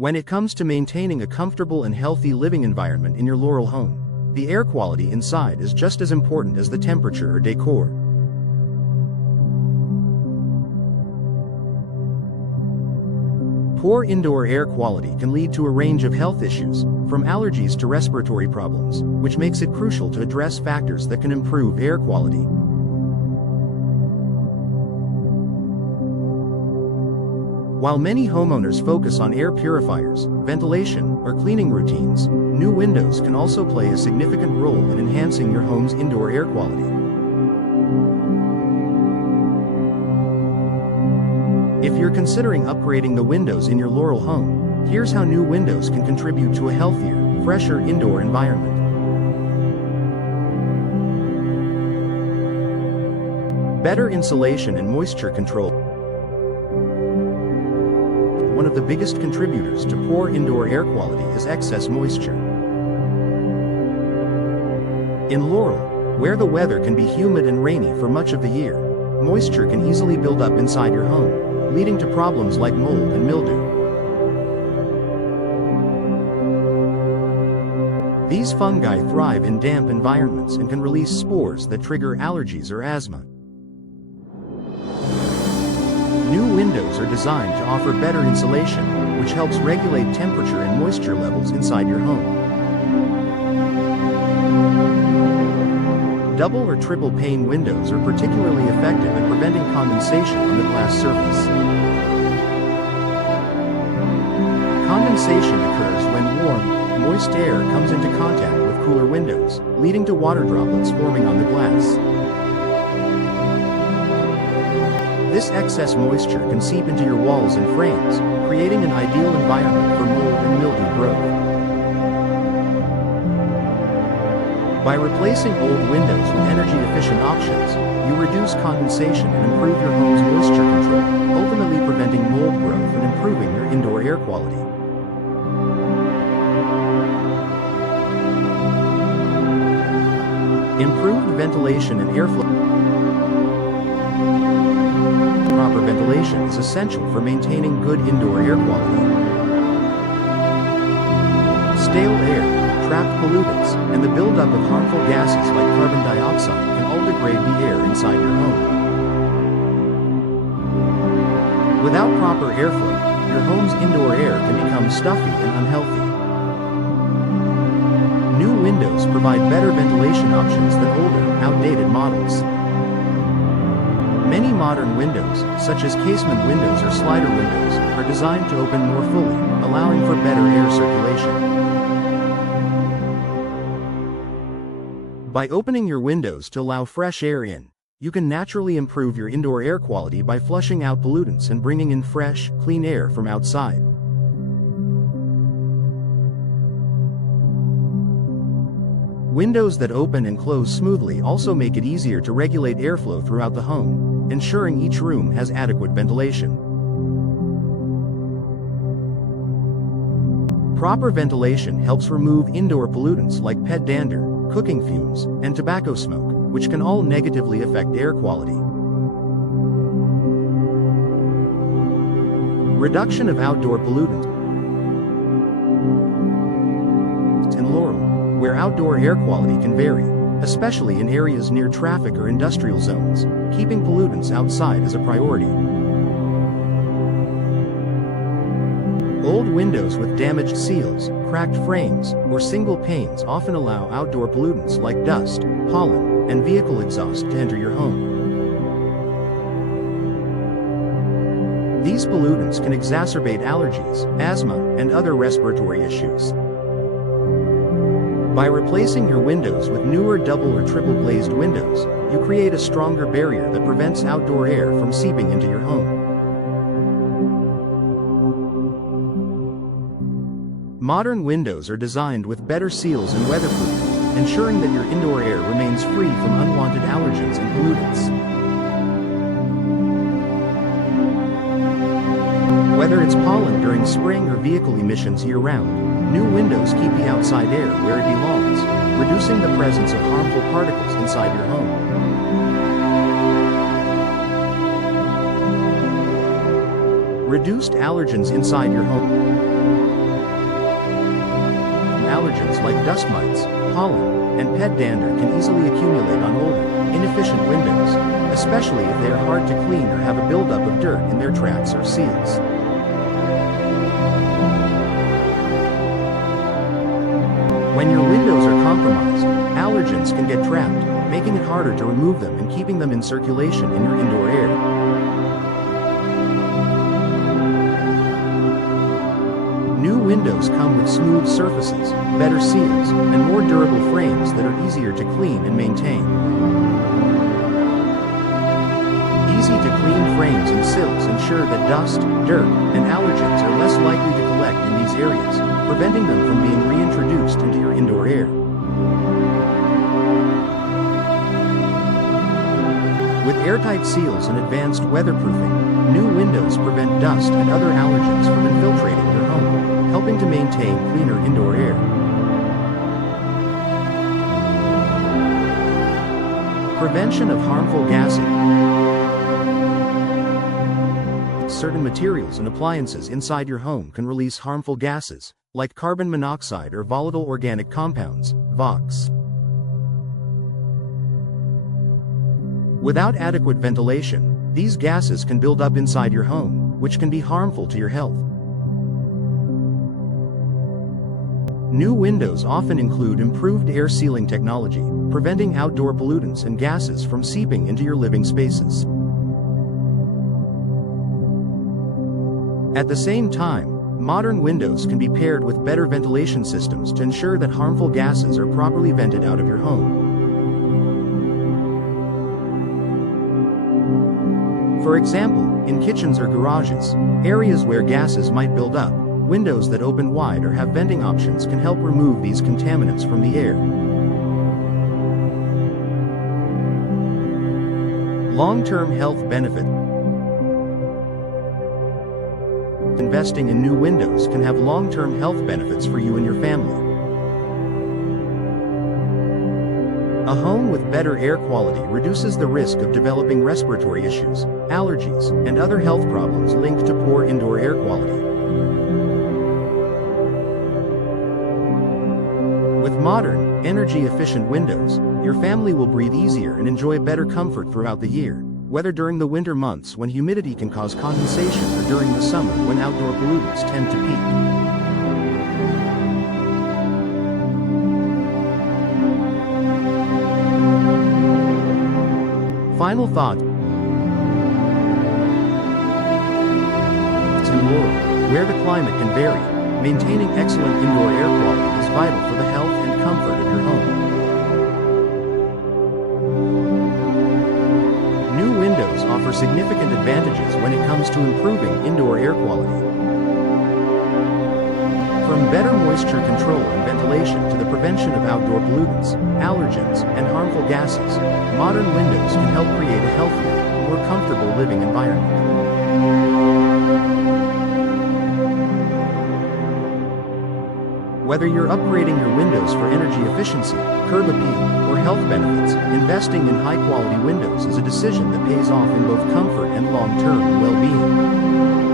When it comes to maintaining a comfortable and healthy living environment in your Laurel home, the air quality inside is just as important as the temperature or decor. Poor indoor air quality can lead to a range of health issues, from allergies to respiratory problems, which makes it crucial to address factors that can improve air quality. While many homeowners focus on air purifiers, ventilation, or cleaning routines, new windows can also play a significant role in enhancing your home's indoor air quality. If you're considering upgrading the windows in your Laurel home, here's how new windows can contribute to a healthier, fresher indoor environment. Better insulation and moisture control. One of the biggest contributors to poor indoor air quality is excess moisture. In Laurel, where the weather can be humid and rainy for much of the year, moisture can easily build up inside your home, leading to problems like mold and mildew. These fungi thrive in damp environments and can release spores that trigger allergies or asthma. New windows are designed to offer better insulation, which helps regulate temperature and moisture levels inside your home. Double or triple pane windows are particularly effective at preventing condensation on the glass surface. Condensation occurs when warm, moist air comes into contact with cooler windows, leading to water droplets forming on the glass. This excess moisture can seep into your walls and frames, creating an ideal environment for mold and mildew growth. By replacing old windows with energy-efficient options, you reduce condensation and improve your home's moisture control, ultimately preventing mold growth and improving your indoor air quality. Improved ventilation and airflow. Proper ventilation is essential for maintaining good indoor air quality. Stale air, trapped pollutants, and the buildup of harmful gases like carbon dioxide can all degrade the air inside your home. Without proper airflow, your home's indoor air can become stuffy and unhealthy. New windows provide better ventilation options than older, outdated models. Many modern windows, such as casement windows or slider windows, are designed to open more fully, allowing for better air circulation. By opening your windows to allow fresh air in, you can naturally improve your indoor air quality by flushing out pollutants and bringing in fresh, clean air from outside. Windows that open and close smoothly also make it easier to regulate airflow throughout the home, ensuring each room has adequate ventilation. Proper ventilation helps remove indoor pollutants like pet dander, cooking fumes, and tobacco smoke, which can all negatively affect air quality. Reduction of outdoor pollutants. In Laurel, where outdoor air quality can vary, especially in areas near traffic or industrial zones, keeping pollutants outside is a priority. Old windows with damaged seals, cracked frames, or single panes often allow outdoor pollutants like dust, pollen, and vehicle exhaust to enter your home. These pollutants can exacerbate allergies, asthma, and other respiratory issues. By replacing your windows with newer double or triple glazed windows, you create a stronger barrier that prevents outdoor air from seeping into your home. Modern windows are designed with better seals and weatherproofing, ensuring that your indoor air remains free from unwanted allergens and pollutants. Whether it's pollen during spring or vehicle emissions year-round, new windows keep the outside air where it belongs, reducing the presence of harmful particles inside your home. Reduced allergens inside your home. allergens like dust mites, pollen, and pet dander can easily accumulate on older, inefficient windows, especially if they are hard to clean or have a buildup of dirt in their tracks or seals. When your windows are compromised, allergens can get trapped, making it harder to remove them and keeping them in circulation in your indoor air. New windows come with smooth surfaces, better seals, and more durable frames that are easier to clean and maintain. Easy-to-clean frames and sills ensure that dust, dirt, and allergens are less likely to collect in these areas, preventing them from being reintroduced into your indoor air. With airtight seals and advanced weatherproofing, new windows prevent dust and other allergens from infiltrating your home, helping to maintain cleaner indoor air. Prevention of harmful gases. Certain materials and appliances inside your home can release harmful gases, like carbon monoxide or volatile organic compounds, VOCs. Without adequate ventilation, these gases can build up inside your home, which can be harmful to your health. New windows often include improved air sealing technology, preventing outdoor pollutants and gases from seeping into your living spaces. At the same time, modern windows can be paired with better ventilation systems to ensure that harmful gases are properly vented out of your home. For example, in kitchens or garages, areas where gases might build up, windows that open wide or have venting options can help remove these contaminants from the air. Long-term health benefits. Investing in new windows can have long-term health benefits for you and your family. A home with better air quality reduces the risk of developing respiratory issues, allergies, and other health problems linked to poor indoor air quality. With modern, energy-efficient windows, your family will breathe easier and enjoy better comfort throughout the year, whether during the winter months when humidity can cause condensation or during the summer when outdoor pollutants tend to peak. Final thought. In Laurel, where the climate can vary, maintaining excellent indoor air quality is vital for the health and comfort of your home. New windows offer significant advantages when it comes to improving indoor air quality. From better moisture control and ventilation to the prevention of outdoor pollutants, allergens, and harmful gases, modern windows can help create a healthier, more comfortable living environment. Whether you're upgrading your windows for energy efficiency, curb appeal, or health benefits, investing in high-quality windows is a decision that pays off in both comfort and long-term well-being.